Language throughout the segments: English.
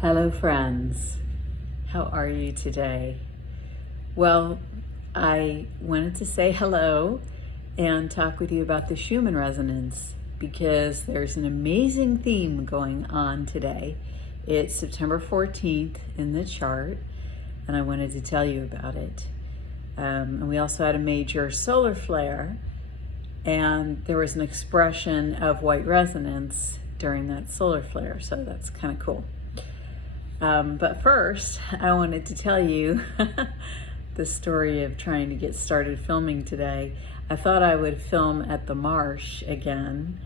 Hello, friends. How are you today? Well, I wanted to say hello and talk with you about the Schumann Resonance because there's an amazing theme going on today. It's September 14th in the chart, and I wanted to tell you about it. And we also had a major solar flare, and there was an expression of white resonance during that solar flare, so that's kind of cool. But first, I wanted to tell you the story of trying to get started filming today. I thought I would film at the marsh again,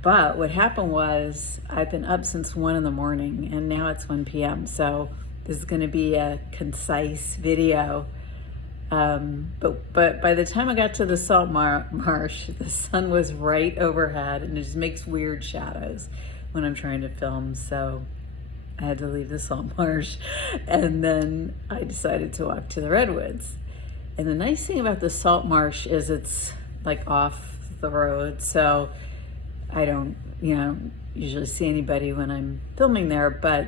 but what happened was I've been up since 1 in the morning and now it's 1 p.m. So this is going to be a concise video. But by the time I got to the salt marsh, the sun was right overhead and it just makes weird shadows when I'm trying to film. So I had to leave the salt marsh, and then I decided to walk to the redwoods. And the nice thing about the salt marsh is it's like off the road, so I don't, usually see anybody when I'm filming there, but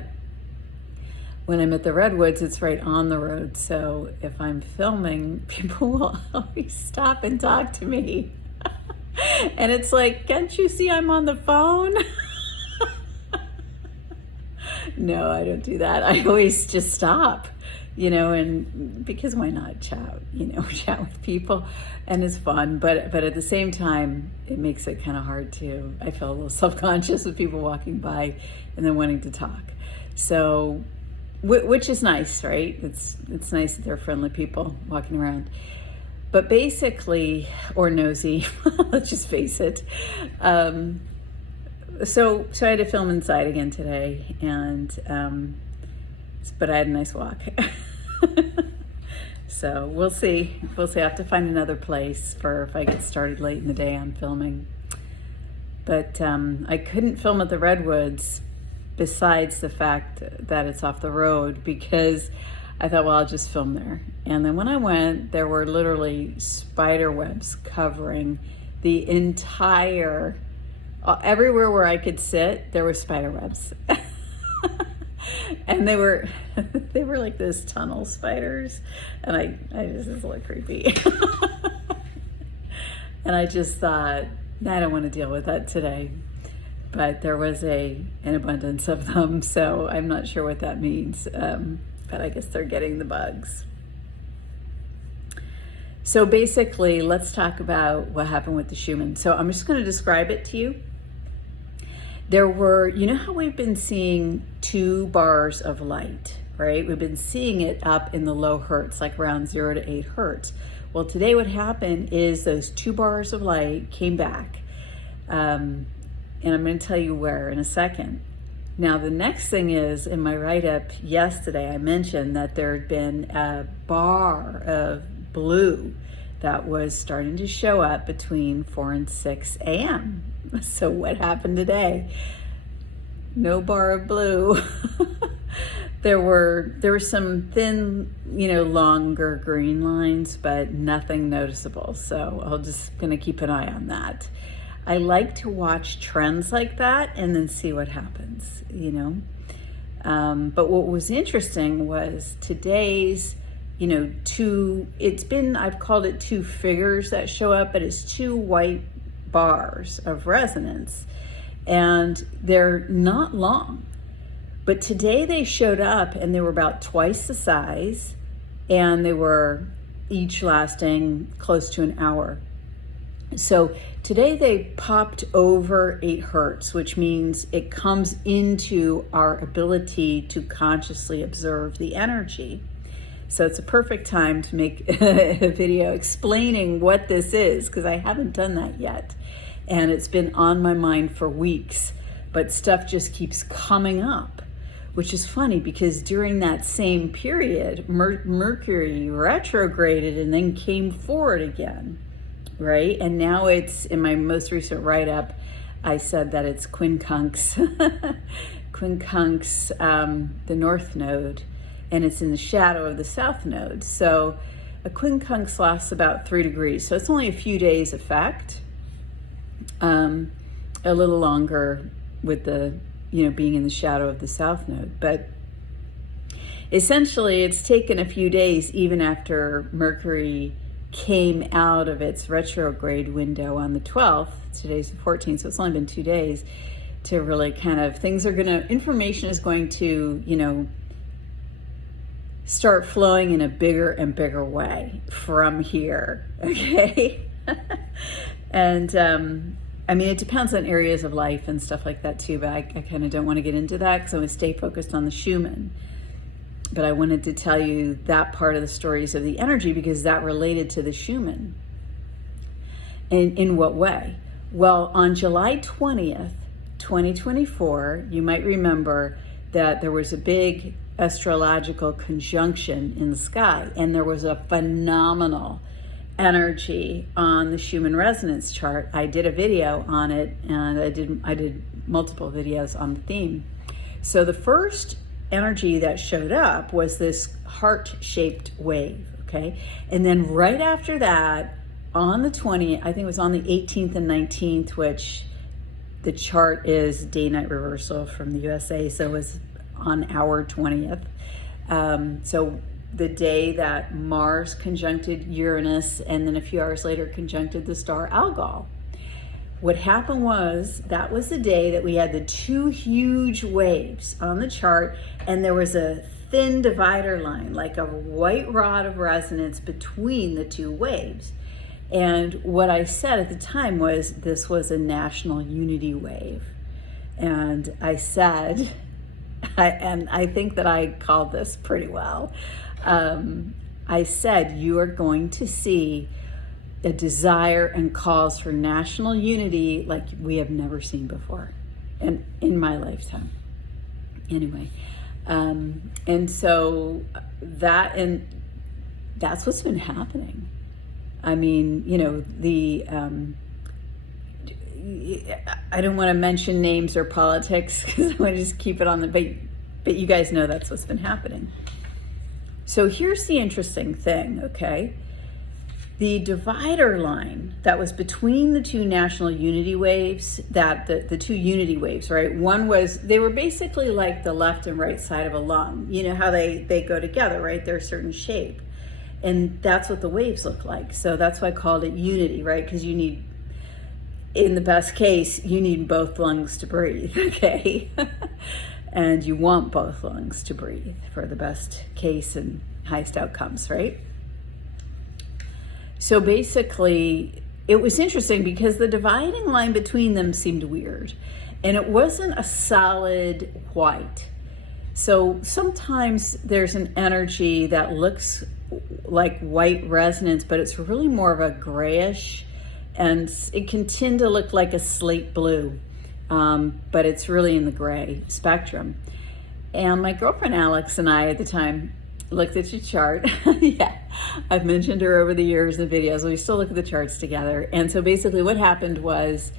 when I'm at the redwoods, it's right on the road. So if I'm filming, people will always stop and talk to me. And it's like, can't you see I'm on the phone? No, I don't do that. I always just stop, and because why not chat, chat with people, and it's fun. But at the same time, it makes it kind of hard too. I feel a little self-conscious of people walking by and then wanting to talk. So, which is nice, right? It's nice that they're friendly people walking around. But basically, or nosy, let's just face it. So I had to film inside again today, but I had a nice walk. So we'll see. I have to find another place for if I get started late in the day on filming. But I couldn't film at the redwoods besides the fact that it's off the road, because I thought, well, I'll just film there. And then when I went, there were literally spider webs covering the entire everywhere where I could sit, there were spider webs. And they were like those tunnel spiders. And I just, it's a little creepy. And I just thought, I don't want to deal with that today. But there was an abundance of them, so I'm not sure what that means. But I guess they're getting the bugs. So basically, let's talk about what happened with the Schumann. So I'm just going to describe it to you. There were, how we've been seeing 2 bars of light, right? We've been seeing it up in the low hertz, like around 0 to 8 hertz. Well, today what happened is those 2 bars of light came back. And I'm going to tell you where in a second. Now, the next thing is, in my write-up yesterday, I mentioned that there had been a bar of blue that was starting to show up between 4 and 6 a.m. So what happened today? No bar of blue. There were some thin, longer green lines, but nothing noticeable. So I'm just gonna keep an eye on that. I like to watch trends like that and then see what happens, But what was interesting was today's, I've called it 2 figures that show up, but it's 2 white bars of resonance, and they're not long. But today they showed up and they were about twice the size, and they were each lasting close to an hour. So today they popped over 8 hertz, which means it comes into our ability to consciously observe the energy. So it's a perfect time to make a video explaining what this is, because I haven't done that yet. And it's been on my mind for weeks, but stuff just keeps coming up, which is funny because during that same period, Mercury retrograded and then came forward again, right? And now it's, in my most recent write-up, I said that it's quincunx, the north node, and it's in the shadow of the south node. So a quincunx lasts about 3 degrees. So it's only a few days effect, a little longer with the, being in the shadow of the south node. But essentially it's taken a few days even after Mercury came out of its retrograde window on the 12th. Today's the 14th, so it's only been 2 days to really kind of, information is going to, start flowing in a bigger and bigger way from here, okay? And it depends on areas of life and stuff like that too, but I kind of don't want to get into that because I want to stay focused on the Schumann. But I wanted to tell you that part of the stories of the energy because that related to the Schumann. And in what way? Well, on July 20th, 2024, you might remember that there was a big astrological conjunction in the sky, and there was a phenomenal energy on the Schumann Resonance chart. I did a video on it, and I did multiple videos on the theme. So the first energy that showed up was this heart-shaped wave, okay? And then right after that, on the 20th, I think it was on the 18th and 19th, which the chart is day-night reversal from the USA, so it was on our 20th. So the day that Mars conjuncted Uranus, and then a few hours later conjuncted the star Algol. What happened was, that was the day that we had the two huge waves on the chart, and there was a thin divider line, like a white rod of resonance between the two waves. And what I said at the time was this was a national unity wave. And I said, and I think that I called this pretty well, I said, you are going to see a desire and calls for national unity like we have never seen before, and in my lifetime. Anyway, and so that's what's been happening. I mean, I don't want to mention names or politics because I want to just keep it on the, but you guys know that's what's been happening. So here's the interesting thing, okay? The divider line that was between the two national unity waves, the two unity waves, right? One was, they were basically like the left and right side of a lung. You know how they go together, right? They're a certain shape. And that's what the waves look like. So that's why I called it unity, right? Because you need, in the best case, you need both lungs to breathe, okay? And you want both lungs to breathe for the best case and highest outcomes, right? So basically, it was interesting because the dividing line between them seemed weird. And it wasn't a solid white. So sometimes there's an energy that looks like white resonance, but it's really more of a grayish, and it can tend to look like a slate blue, but it's really in the gray spectrum. And my girlfriend Alex and I at the time looked at your chart. Yeah, I've mentioned her over the years in the videos. We still look at the charts together. And so basically what happened was,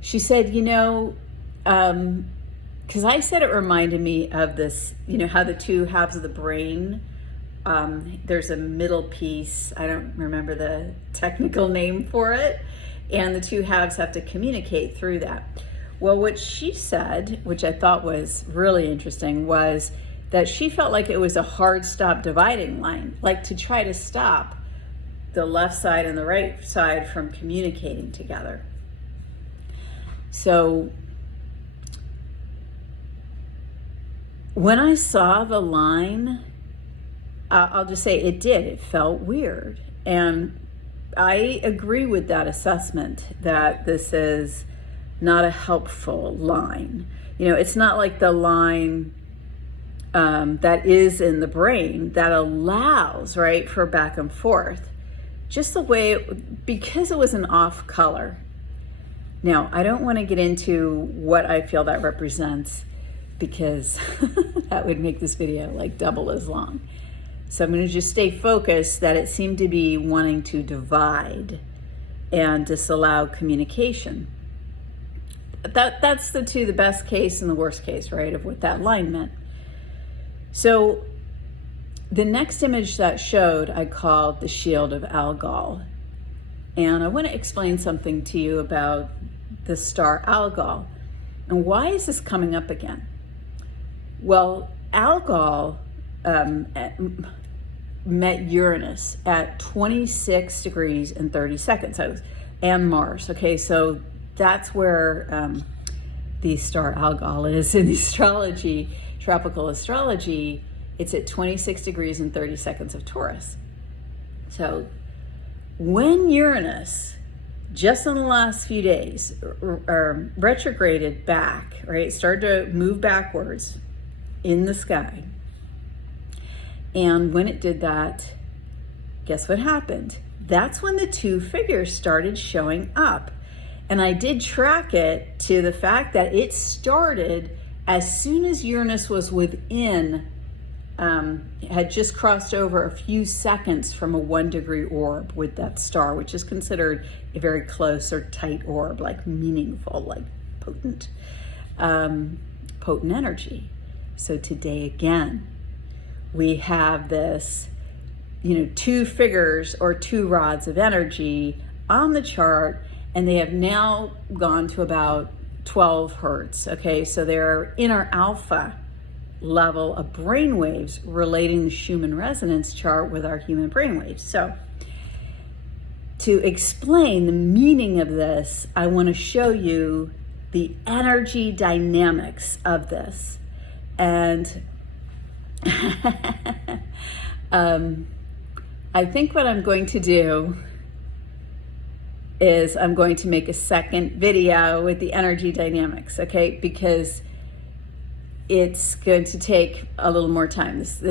she said, because I said it reminded me of this, how the two halves of the brain, there's a middle piece, I don't remember the technical name for it, and the two halves have to communicate through that. Well, what she said, which I thought was really interesting, was that she felt like it was a hard stop dividing line, like to try to stop the left side and the right side from communicating together. So when I saw the line, I'll just say it felt weird. And I agree with that assessment that this is not a helpful line. It's not like the line that is in the brain that allows, right, for back and forth. Just the way, because it was an off color. Now, I don't want to get into what I feel that represents, because that would make this video like double as long. So I'm going to just stay focused that it seemed to be wanting to divide and disallow communication. That's the best case and the worst case, right, of what that line meant. So the next image that showed, I called the shield of Algol. And I want to explain something to you about the star Algol. And why is this coming up again? Well, Algol met Uranus at 26 degrees and 30 seconds, and Mars. Okay, so that's where the Star Algol is in the astrology, tropical astrology. It's at 26 degrees and 30 seconds of Taurus. So when Uranus, just in the last few days, retrograded back, right, started to move backwards in the sky, and when it did that, guess what happened? That's when the two figures started showing up. And I did track it to the fact that it started as soon as Uranus was within, had just crossed over a few seconds from a 1 degree orb with that star, which is considered a very close or tight orb, like meaningful, like potent energy. So today again, we have this, two figures or two rods of energy on the chart, and they have now gone to about 12 hertz. Okay, so they're in our alpha level of brain waves relating the Schumann Resonance chart with our human brain waves. So to explain the meaning of this, I want to show you the energy dynamics of this. And I think what I'm going to do is I'm going to make a second video with the energy dynamics, okay? Because it's going to take a little more time. This